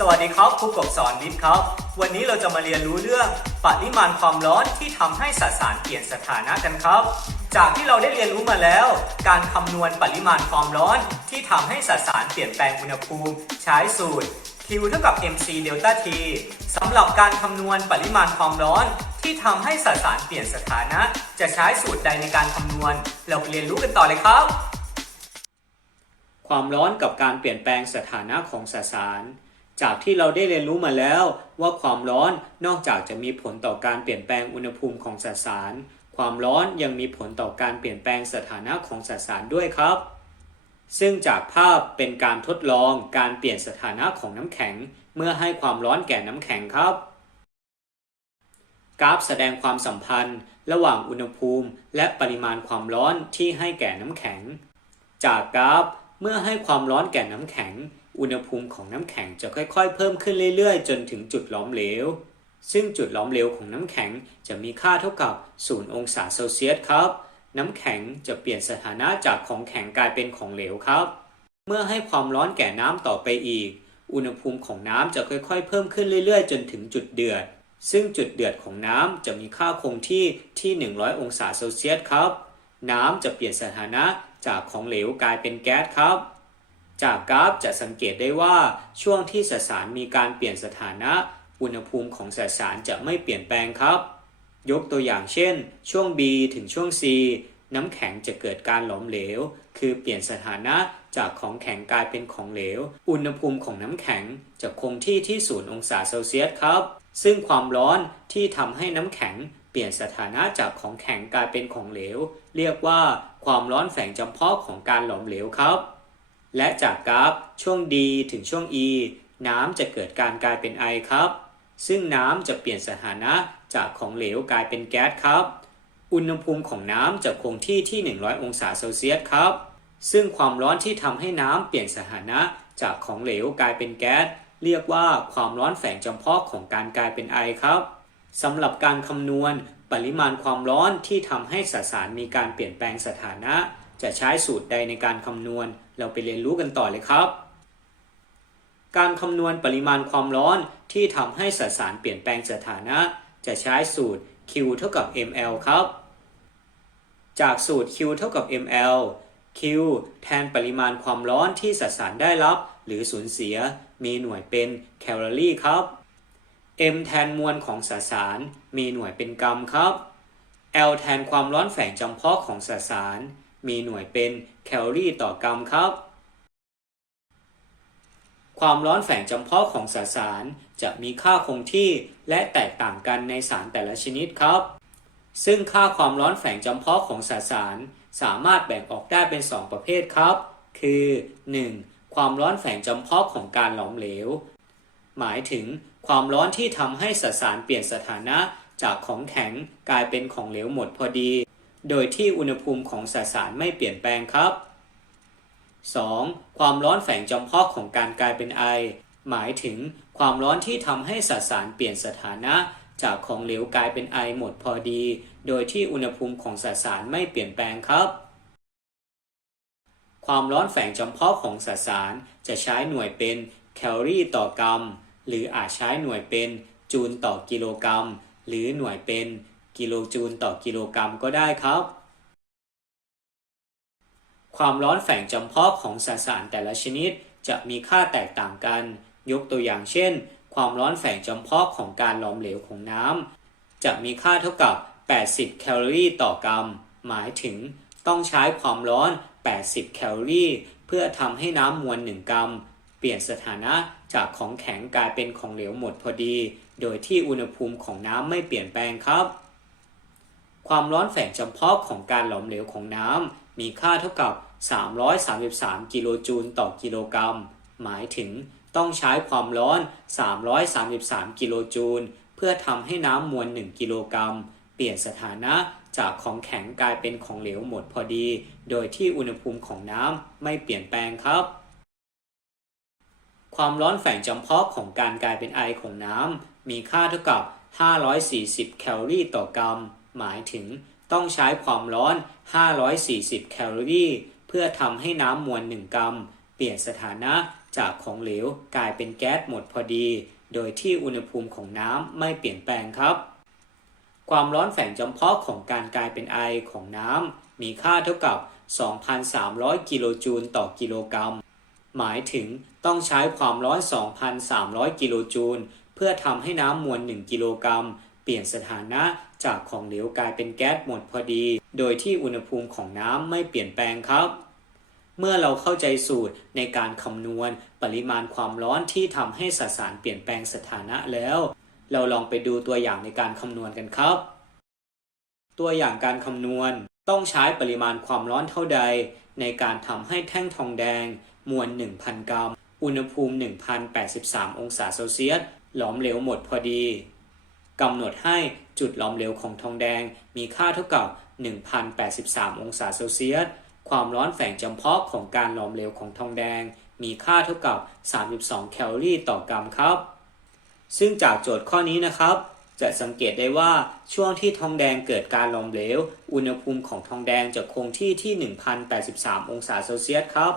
สวัสดีครับครูกบสอนวิทย์ครับ วันนี้เราจะมาเรียนรู้เรื่องปริมาณความร้อนที่ทำให้สสารเปลี่ยนสถานะกันครับ จากที่เราได้เรียนรู้มาแล้ว การคำนวณปริมาณความร้อนที่ทำให้สสารเปลี่ยนแปลงอุณหภูมิ ใช้สูตร Q เท่ากับ mc เดลต้า t สำหรับการคำนวณปริมาณความร้อนที่ทำให้สสารเปลี่ยนสถานะ จะใช้สูตรใดในการคำนวณ เราไปเรียนรู้กันต่อเลยครับ ความร้อนกับการเปลี่ยนแปลงสถานะของสสาร จากที่เราได้เรียนรู้มาแล้วว่าความร้อนนอกจากจะมีผลต่อการเปลี่ยนแปลงอุณหภูมิของสสาร ความร้อนยังมีผลต่อการเปลี่ยนแปลงสถานะของสสารด้วยครับ ซึ่งจากภาพเป็นการทดลองการเปลี่ยนสถานะของน้ำแข็ง เมื่อให้ความร้อนแก่น้ำแข็งครับ กราฟแสดงความสัมพันธ์ ระหว่างอุณหภูมิ และปริมาณความร้อนที่ให้แก่น้ำแข็ง จากกราฟเมื่อให้ความร้อนแก่น้ำแข็ง อุณหภูมิของน้ำแข็งจะค่อยๆ เพิ่มขึ้นเรื่อยๆ จนถึงจุดล้อมเหลว ซึ่งจุดล้อมเหลวของน้ำแข็งจะมีค่าเท่ากับ 0 องศาเซลเซียสครับ น้ำแข็งจะเปลี่ยนสถานะจากของแข็งกลายเป็นของเหลวครับ เมื่อให้ความร้อนแก่น้ำต่อไปอีก อุณหภูมิของน้ำจะค่อยๆ เพิ่มขึ้นเรื่อยๆ จนถึงจุดเดือด ซึ่งจุดเดือดของน้ำจะมีค่าคงที่ที่ 100 องศาเซลเซียสครับ น้ำจะเปลี่ยนสถานะจากของเหลวกลายเป็นแก๊สครับ จากกราฟจะสังเกตได้ว่าช่วงที่สสารมีการเปลี่ยนสถานะ อุณหภูมิของสสารจะไม่เปลี่ยนแปลงครับ ยกตัวอย่างเช่น ช่วง B ถึงช่วง C น้ำแข็งจะเกิดการหลอมเหลว คือเปลี่ยนสถานะจากของแข็งกลายเป็นของเหลว อุณหภูมิของน้ำแข็งจะคงที่ที่0องศาเซลเซียสครับ ซึ่งความร้อนที่ทำให้น้ำแข็งเปลี่ยนสถานะจากของแข็งกลายเป็นของเหลว เรียกว่าความร้อนแฝงจำเพาะของการหลอมเหลวครับ และจากกราฟช่วง D ถึงช่วง E น้ำจะเกิดการกลายเป็นไอครับ ซึ่งน้ำจะเปลี่ยนสถานะจากของเหลวกลายเป็นแก๊สครับ อุณหภูมิของน้ำจะคงที่ที่ 100 องศาเซลเซียสครับ ซึ่งความร้อนที่ทำให้น้ำเปลี่ยนสถานะจากของเหลวกลายเป็นแก๊สเรียกว่าความร้อนแฝงจำเพาะของการกลายเป็นไอครับสำหรับการคำนวณปริมาณความร้อนที่ทำให้สสารมีการเปลี่ยนแปลงสถานะ จะใช้สูตรใดในการคำนวณ เราไปเรียนรู้กันต่อเลยครับ การคำนวณปริมาณความร้อนที่ทำให้สสารเปลี่ยนแปลงสถานะ จะใช้สูตร Q เท่ากับ ml ครับ จากสูตร Q เท่ากับ ml Q แทนปริมาณความร้อนที่สสารได้รับ หรือสูญเสีย มีหน่วยเป็นแคลอรี่ครับ M แทนมวลของสสาร มีหน่วยเป็นกรัมครับ L แทนความร้อนแฝงจำเพาะของสสาร มีหน่วยเป็นแคลอรี่ต่อกรัมครับ ความร้อนแฝงจำเพาะของสสารจะมีค่าคงที่และแตกต่างกันในสารแต่ละชนิดครับ ซึ่งค่าความร้อนแฝงจำเพาะของสสารสามารถแบ่งออกได้เป็น 2 ประเภทครับ คือ 1. ความร้อนแฝงจำเพาะของการหลอมเหลว หมายถึงความร้อนที่ทำให้สสารเปลี่ยนสถานะจากของแข็งกลายเป็นของเหลวหมดพอดี โดยที่อุณหภูมิของสสารไม่เปลี่ยนแปลงครับ 2. ความร้อนแฝงจำเพาะของการกลายเป็นไอ หมายถึงความร้อนที่ทำให้สสารเปลี่ยนสถานะ จากของเหลวกลายเป็นไอหมดพอดี โดยที่อุณหภูมิของสสารไม่เปลี่ยนแปลงครับ ความร้อนแฝงจำเพาะของสสารจะใช้หน่วยเป็นแคลอรี่ต่อกรัม หรืออาจใช้หน่วยเป็นจูลต่อกิโลกรัม หรือหน่วยเป็น กิโลจูลต่อกิโลกรัมก็ได้ครับ ความร้อนแฝงจำเพาะของสสารแต่ละชนิดจะมีค่าแตกต่างกัน ยกตัวอย่างเช่น ความร้อนแฝงจำเพาะของการหลอมเหลวของน้ำจะมีค่าเท่ากับ 80 แคลอรี่ต่อกรัม หมายถึงต้องใช้ความร้อน 80 แคลอรี่ เพื่อทำให้น้ำมวล 1 กรัม เปลี่ยนสถานะจากของแข็งกลายเป็นของเหลวหมดพอดี โดยที่อุณหภูมิของน้ำไม่เปลี่ยนแปลงครับ ความร้อนแฝงจำเพาะของการหลอมเหลวของน้ำมีค่าเท่ากับ 333 กิโลจูลต่อกิโลกรัม หมายถึงต้องใช้ความร้อน 333 กิโลจูล เพื่อทำให้น้ำมวล 1 กิโลกรัม เปลี่ยนสถานะจากของแข็งกลายเป็นของเหลวหมดพอดี โดยที่อุณหภูมิของน้ำไม่เปลี่ยนแปลงครับ ความร้อนแฝงจำเพาะของการกลายเป็นไอของน้ำมีค่าเท่ากับ 540 แคลอรี่ต่อกรัม หมายถึงต้องใช้ความร้อน 540 แคลอรี่ เพื่อทำให้น้ำมวล 1 กรัม เปลี่ยนสถานะจากของเหลวกลายเป็นแก๊สหมดพอดี โดยที่อุณหภูมิของน้ำไม่เปลี่ยนแปลงครับ ความร้อนแฝงจำเพาะของการกลายเป็นไอของน้ำมีค่าเท่ากับ 2,300 กิโลจูลต่อกิโลกรัม หมายถึงต้องใช้ความร้อน 2,300 กิโลจูล เพื่อทำให้น้ำมวล 1 กิโลกรัม เปลี่ยนสถานะ จากของเหลวกลายเป็นแก๊สหมดพอดี โดยที่อุณหภูมิของน้ำไม่เปลี่ยนแปลงครับ เมื่อเราเข้าใจสูตรในการคำนวณปริมาณความร้อนที่ทำให้สสารเปลี่ยนแปลงสถานะแล้ว เราลองไปดูตัวอย่างในการคำนวณกันครับ ตัวอย่างการคำนวณต้องใช้ปริมาณความร้อนเท่าใด ในการทำให้แท่งทองแดง มวล 1,000 กรัม อุณหภูมิ 1,083 องศาเซลเซียสหลอมเหลวหมดพอดี กำหนดให้จุดหลอมเหลวของทองแดงมีค่าเท่ากับ 1,083 องศาเซลเซียส ความร้อนแฝงจำเพาะของการหลอมเหลวของทองแดง มีค่าเท่ากับ 32 แคลอรี่ต่อกรัมครับ ซึ่งจากโจทย์ข้อนี้นะครับ จะสังเกตได้ว่าช่วงที่ทองแดงเกิดการหลอมเหลว อุณหภูมิของทองแดงจะคงที่ที่ 1083 องศาเซลเซียสครับ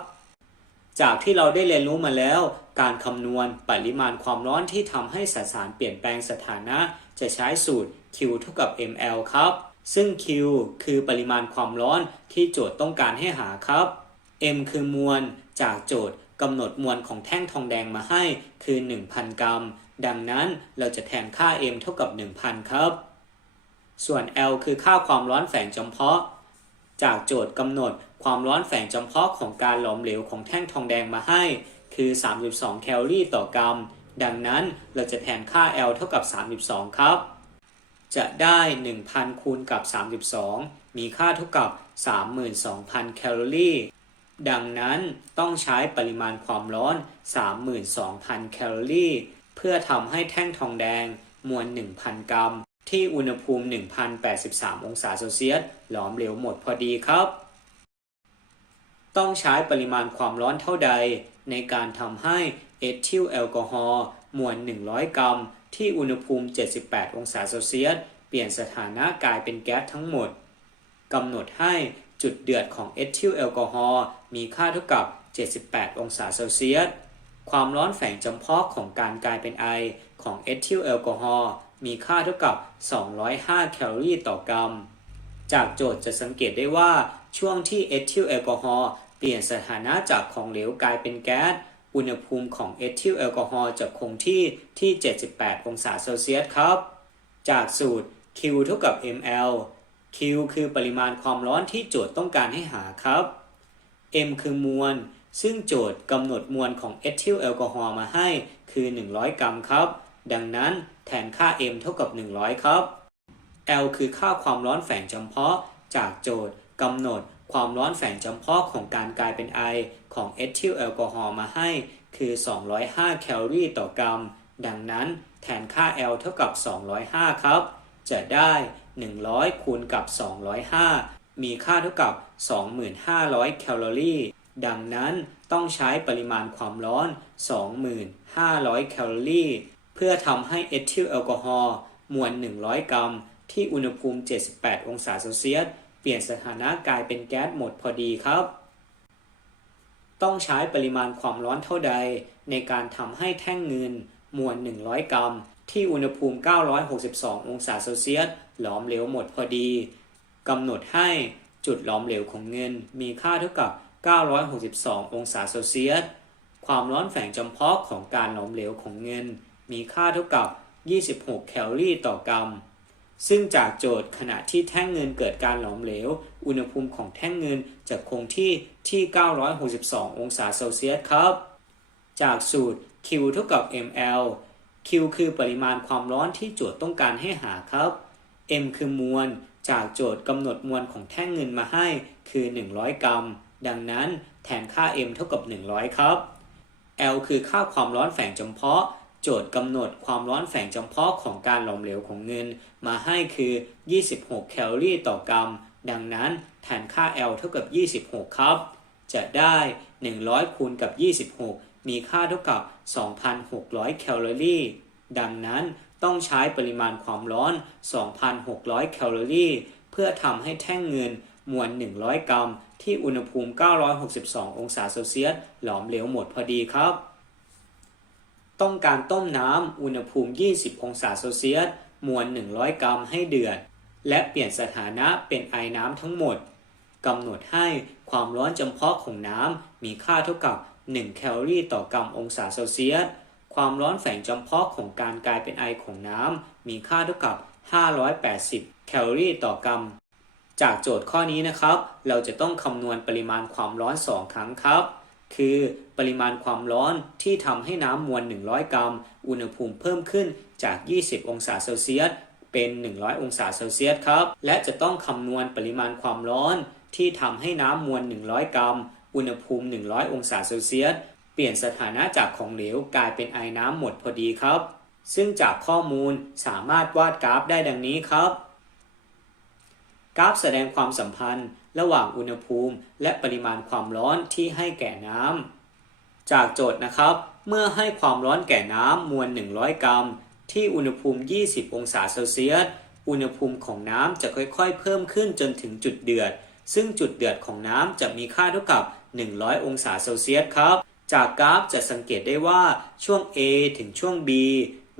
จากที่เราได้เรียนรู้มาแล้ว การคำนวณปริมาณความร้อนที่ทำให้สสารเปลี่ยนแปลงสถานะ จะใช้สูตร Q เท่ากับ ml ครับ ซึ่ง Q คือปริมาณความร้อนที่โจทย์ต้องการให้หาครับ M คือมวลจากโจทย์กำหนดมวลของแท่งทองแดงมาให้คือ 1,000 กรัม ดังนั้นเราจะแทนค่า M เท่ากับ 1,000 ครับ ส่วน L คือค่าความร้อนแฝงจำเพาะ จากโจทย์กำหนดความร้อนแฝงจำเพาะของการหลอมเหลวของแท่งทองแดงมาให้ คือ 32 แคลอรี่ต่อกรัม ดังนั้นเราจะแทนค่า L เท่ากับ 32 ครับ จะได้ 1,000 คูณกับ 32 มีค่าเท่ากับ 32,000 แคลอรี่ ดังนั้นต้องใช้ปริมาณความร้อน 32,000 แคลอรี่ เพื่อทำให้แท่งทองแดงมวล 1,000 กรัม ที่อุณหภูมิ 1,083 องศาเซลเซียส หลอมเหลวหมดพอดีครับ ต้องใช้ปริมาณความร้อนเท่าใด ในการทำให้ เอทิลแอลกอฮอล์มวล 100 กรัม ที่อุณหภูมิ 78 องศาเซลเซียส เปลี่ยนสถานะกลายเป็นแก๊สทั้งหมด กำหนดให้จุดเดือดของเอทิลแอลกอฮอล์มีค่าเท่ากับ 78 องศาเซลเซียส ความร้อนแฝงจำเพาะของการกลายเป็นไอของเอทิลแอลกอฮอล์มีค่าเท่ากับ 205 แคลอรี่ต่อกรัม จากโจทย์จะสังเกตได้ว่าช่วงที่เอทิลแอลกอฮอล์เปลี่ยนสถานะจากของเหลวกลายเป็นแก๊ส อุณหภูมิของเอทิลแอลกอฮอล์จะคงที่ที่ 78 องศาเซลเซียสครับ จากสูตร Q เท่ากับ ml Q คือปริมาณความร้อนที่โจทย์ต้องการให้หาครับ M คือมวล ซึ่งโจทย์กำหนดมวลของเอทิลแอลกอฮอล์มาให้คือ 100 กรัมครับ ดังนั้นแทนค่า M เท่ากับ 100 ครับ L คือค่าความร้อนแฝงจำเพาะ จากโจทย์กำหนด ความร้อนแฝงจำเพาะของการกลายเป็นไอของเอทิลแอลกอฮอล์มาให้ คือ 205 แคลอรี่ต่อกรัม ดังนั้นแทนค่า L เท่ากับ 205 ครับ จะได้ 100 คูณกับ 205 มีค่าเท่ากับ 2,500 แคลอรี่ ดังนั้นต้องใช้ปริมาณความร้อน 2,500 แคลอรี่ เพื่อทำให้เอทิลแอลกอฮอล์มวล 100 กรัม ที่อุณหภูมิ 78 องศาเซลเซียส เปลี่ยนสถานะกลายเป็นแก๊สหมดพอดีครับ ต้องใช้ปริมาณความร้อนเท่าใด ในการทำให้แท่งเงิน มวล 100 กรัม ที่อุณหภูมิ 962 องศาเซลเซียสหลอมเหลวหมดพอดีกำหนดให้จุดหลอมเหลวของเงินมีค่าเท่ากับ 962 องศาเซลเซียส ความร้อนแฝงจำเพาะของการหลอมเหลวของเงิน มีค่าเท่ากับ 26 แคลอรี่ต่อกรัม ซึ่งจากโจทย์ขณะที่แท่งเงินเกิดการหลอมเหลว อุณหภูมิของแท่งเงินจะคงที่ที่ 962 องศาเซลเซียสครับ จากสูตร Q เท่ากับ ml Q คือปริมาณความร้อนที่โจทย์ต้องการให้หาครับ M คือมวล จากโจทย์กำหนดมวลของแท่งเงินมาให้คือ 100 กรัม ดังนั้นแทนค่า M เท่ากับ 100 ครับ L คือค่าความร้อนแฝงจำเพาะ โจทย์กำหนดความร้อนแฝงจำเพาะของการหลอมเหลวของเงิน มาให้คือ 26 แคลอรี่ต่อกรัม ดังนั้นแทนค่า L เท่ากับ 26 ครับ จะได้ 100 คูณกับ 26 มีค่าเท่ากับ 2,600 แคลอรี่ ดังนั้นต้องใช้ปริมาณความร้อน 2,600 แคลอรี่ เพื่อทำให้แท่งเงินมวล 100 กรัม ที่อุณหภูมิ 962 องศาเซลเซียส หลอมเหลวหมดพอดีครับ ต้องการต้มน้ำอุณหภูมิ 20 องศาเซลเซียส มวล 100 กรัมให้เดือด และเปลี่ยนสถานะเป็นไอน้ำทั้งหมด กำหนดให้ความร้อนจำเพาะของน้ำมีค่าเท่ากับ 1 แคลอรี่ต่อกรัมองศาเซลเซียส ความร้อนแฝงจำเพาะของการกลายเป็นไอของน้ำมีค่าเท่ากับ 580 แคลอรี่ต่อกรัม จากโจทย์ข้อนี้นะครับ เราจะต้องคำนวณปริมาณความร้อน 2 ครั้งครับ คือปริมาณความร้อนที่ทำให้น้ำมวล 100 กรัม อุณหภูมิเพิ่มขึ้นจาก 20 องศาเซลเซียส เป็น 100 องศาเซลเซียสครับ และจะต้องคำนวณปริมาณความร้อนที่ทำให้น้ำมวล 100 กรัม อุณหภูมิ 100 องศาเซลเซียส เปลี่ยนสถานะจากของเหลวกลายเป็นไอน้ำหมดพอดีครับ ซึ่งจากข้อมูลสามารถวาดกราฟได้ดังนี้ครับ กราฟแสดงความสัมพันธ์ ระหว่างอุณหภูมิ และปริมาณความร้อนที่ให้แก่น้ำ จากโจทย์นะครับ เมื่อให้ความร้อนแก่น้ำมวล 100 กรัม ที่อุณหภูมิ 20 องศาเซลเซียส อุณหภูมิของน้ำจะค่อยๆ เพิ่มขึ้นจนถึงจุดเดือด ซึ่งจุดเดือดของน้ำจะมีค่าเท่ากับ 100 องศาเซลเซียสครับ จากกราฟจะสังเกตได้ว่าช่วง A ถึงช่วง B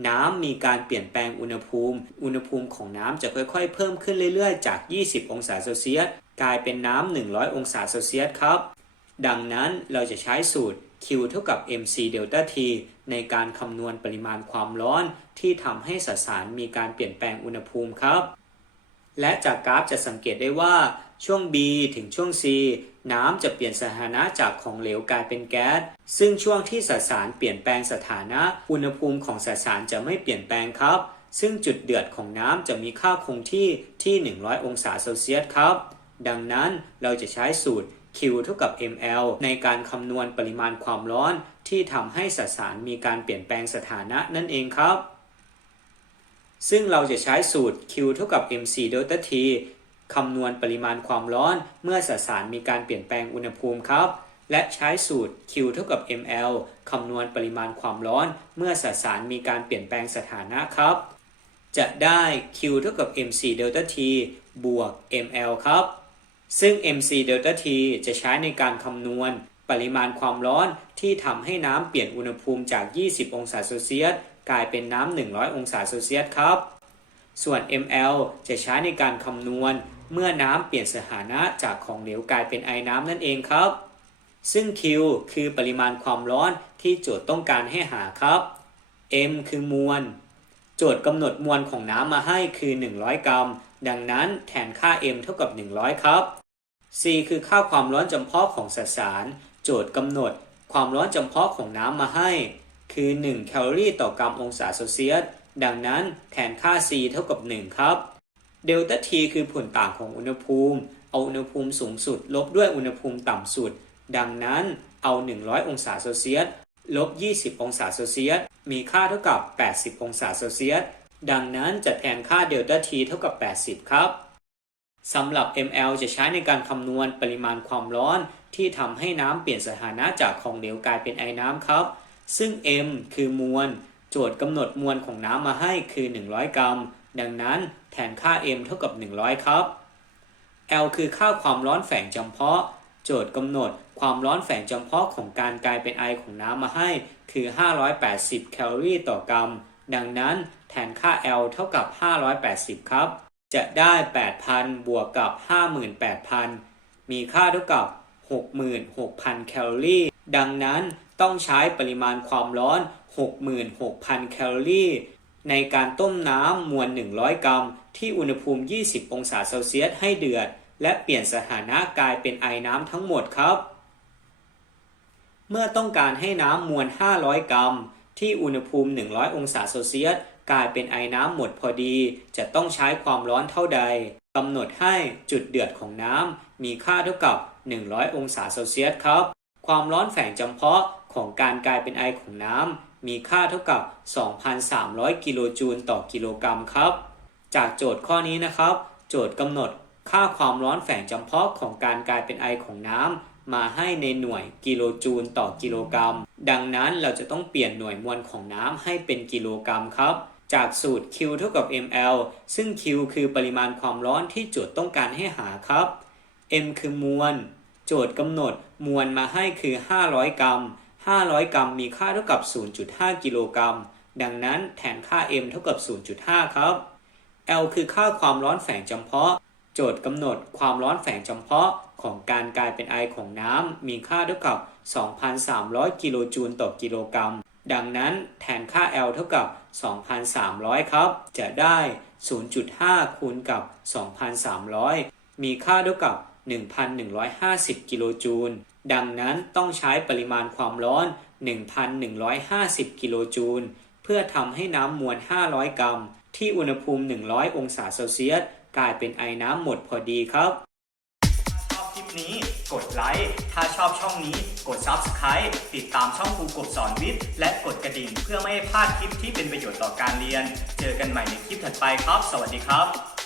น้ำมีการเปลี่ยนแปลงอุณหภูมิ อุณหภูมิของน้ำจะค่อยๆ เพิ่มขึ้นเรื่อยๆ จาก 20 องศาเซลเซียส กลายเป็นน้ำ100 องศาเซลเซียสครับ ดังนั้นเราจะใช้สูตร Q เท่ากับ mc delta t ในการคำนวณปริมาณความร้อนที่ทำให้สสารมีการเปลี่ยนแปลงอุณหภูมิครับ และจากกราฟจะสังเกตได้ว่าช่วง B ถึงช่วง C น้ำจะเปลี่ยนสถานะจากของเหลวกลายเป็นแก๊ส ซึ่งช่วงที่สสารเปลี่ยนแปลงสถานะ อุณหภูมิของสสารจะไม่เปลี่ยนแปลงครับ ซึ่งจุดเดือดของน้ำจะมีค่าคงที่ที่ 100 องศาเซลเซียสครับ ดังนั้นเราจะใช้สูตร Q เท่ากับ ml ในการคำนวณปริมาณความร้อนที่ทำให้สสารมีการเปลี่ยนแปลงสถานะนั่นเองครับ ซึ่งเราจะใช้สูตร Q เท่ากับ mc delta t คำนวณปริมาณความร้อนเมื่อสสารมีการเปลี่ยนแปลงอุณหภูมิครับ และใช้สูตร Q เท่ากับ ml คำนวณปริมาณความร้อนเมื่อสสารมีการเปลี่ยนแปลงสถานะครับ จะได้ Q เท่ากับ mc delta t บวก ml ครับ ซึ่ง mc delta t จะใช้ในการคำนวณ ปริมาณความร้อนที่ทำให้น้ำเปลี่ยนอุณหภูมิจาก 20 องศาเซลเซียสกลายเป็นน้ำ 100 องศาเซลเซียสครับ ส่วน ml จะใช้ในการคำนวณ เมื่อน้ำเปลี่ยนสถานะจากของเหลวกลายเป็นไอน้ำนั่นเองครับ ซึ่ง Q คือปริมาณความร้อนที่โจทย์ต้องการให้หาครับ M คือมวล โจทย์กำหนดมวลของน้ำมาให้คือ 100 กรัม ดังนั้นแทนค่า M เท่ากับ 100 ครับ C คือค่าความร้อนจำเพาะของสสาร โจทย์กำหนด ความร้อนจำเพาะของน้ำมาให้ คือ 1 แคลอรี่ต่อกรัมองศาเซลเซียส ดังนั้นแทนค่า C เท่ากับ 1 ครับ เดลต้า T คือผลต่างของอุณหภูมิ เอาอุณหภูมิสูงสุด ลบด้วยอุณหภูมิต่ำสุด ดังนั้นเอา 100 องศาเซลเซียส ลบ 20 องศาเซลเซียส มีค่าเท่ากับ 80 องศาเซลเซียส ดังนั้นจะแทนค่าเดลต้า T เท่ากับ 80 ครับสำหรับ ml จะใช้ในการคำนวณปริมาณความร้อนที่ทำให้น้ำเปลี่ยนสถานะจากของเหลวกลายเป็นไอน้ำครับ ซึ่ง m คือมวล โจทย์กำหนดมวลของน้ำมาให้คือ 100 กรัม ดังนั้นแทนค่า m เท่ากับ 100 ครับ L คือค่าความร้อนแฝงจำเพาะ โจทย์กำหนดความร้อนแฝงจำเพาะของการกลายเป็นไอของน้ำมาให้ คือ 580 แคลอรี่ต่อกรัม ดังนั้น แทนค่า L เท่ากับ 580 ครับ จะได้ 8,000 บวกกับ 58,000 มีค่าเท่ากับ 66,000 แคลอรี่ ดังนั้นต้องใช้ปริมาณความร้อน 66,000 แคลอรี่ ในการต้มน้ำมวล 100 กรัม ที่อุณหภูมิ 20 องศาเซลเซียสให้เดือด และเปลี่ยนสถานะกลายเป็นไอน้ำทั้งหมดครับ เมื่อต้องการให้น้ำมวล 500 กรัม ที่อุณหภูมิ 100 องศาเซลเซียส กลายเป็นไอน้ำหมดพอดี จะต้องใช้ความร้อนเท่าใดกำหนดให้จุดเดือดของน้ำมีค่าเท่ากับ 100 องศาเซลเซียสครับ ความร้อนแฝงจำเพาะของการกลายเป็นไอของน้ำมีค่าเท่ากับ 2,300 กิโลจูลต่อกิโลกรัมครับ จากโจทย์ข้อนี้นะครับ โจทย์กำหนดค่าความร้อนแฝงจำเพาะของการกลายเป็นไอของน้ำมาให้ในหน่วยกิโลจูลต่อกิโลกรัม ดังนั้นเราจะต้องเปลี่ยนหน่วยมวลของน้ำให้เป็นกิโลกรัมครับ จากสูตร Q เท่ากับ ml ซึ่ง Q คือปริมาณความร้อนที่โจทย์ต้องการให้หาครับ M คือมวล โจทย์กำหนดมวลมาให้คือ 500 กรัม 500 กรัมมีค่าเท่ากับ 0.5 กิโลกรัม ดังนั้นแทนค่า m เท่ากับ 0.5 ครับ L คือค่าความร้อนแฝงจำเพาะ โจทย์กำหนดความร้อนแฝงจำเพาะของการกลายเป็นไอของน้ำมีค่าเท่ากับ 2,300 กิโลจูลต่อกิโลกรัม ดังนั้นแทนค่า L เท่ากับ 2,300 ครับ จะได้ 0.5 คูณกับ 2,300 มีค่าเท่ากับ 1,150 กิโลจูล ดังนั้นต้องใช้ปริมาณความร้อน 1,150 กิโลจูล เพื่อทำให้น้ำมวล 500 กรัม ที่อุณหภูมิ 100 องศาเซลเซียสกลายเป็นไอน้ำหมดพอดีครับ ปนี้ กดไลค์ ถ้าชอบช่องนี้ กด Subscribe ติดตามช่องครูกบสอนวิทย์ และกดกระดิ่งเพื่อไม่ให้พลาดคลิปที่เป็นประโยชน์ต่อการเรียน เจอกันใหม่ในคลิปถัดไปครับ สวัสดีครับ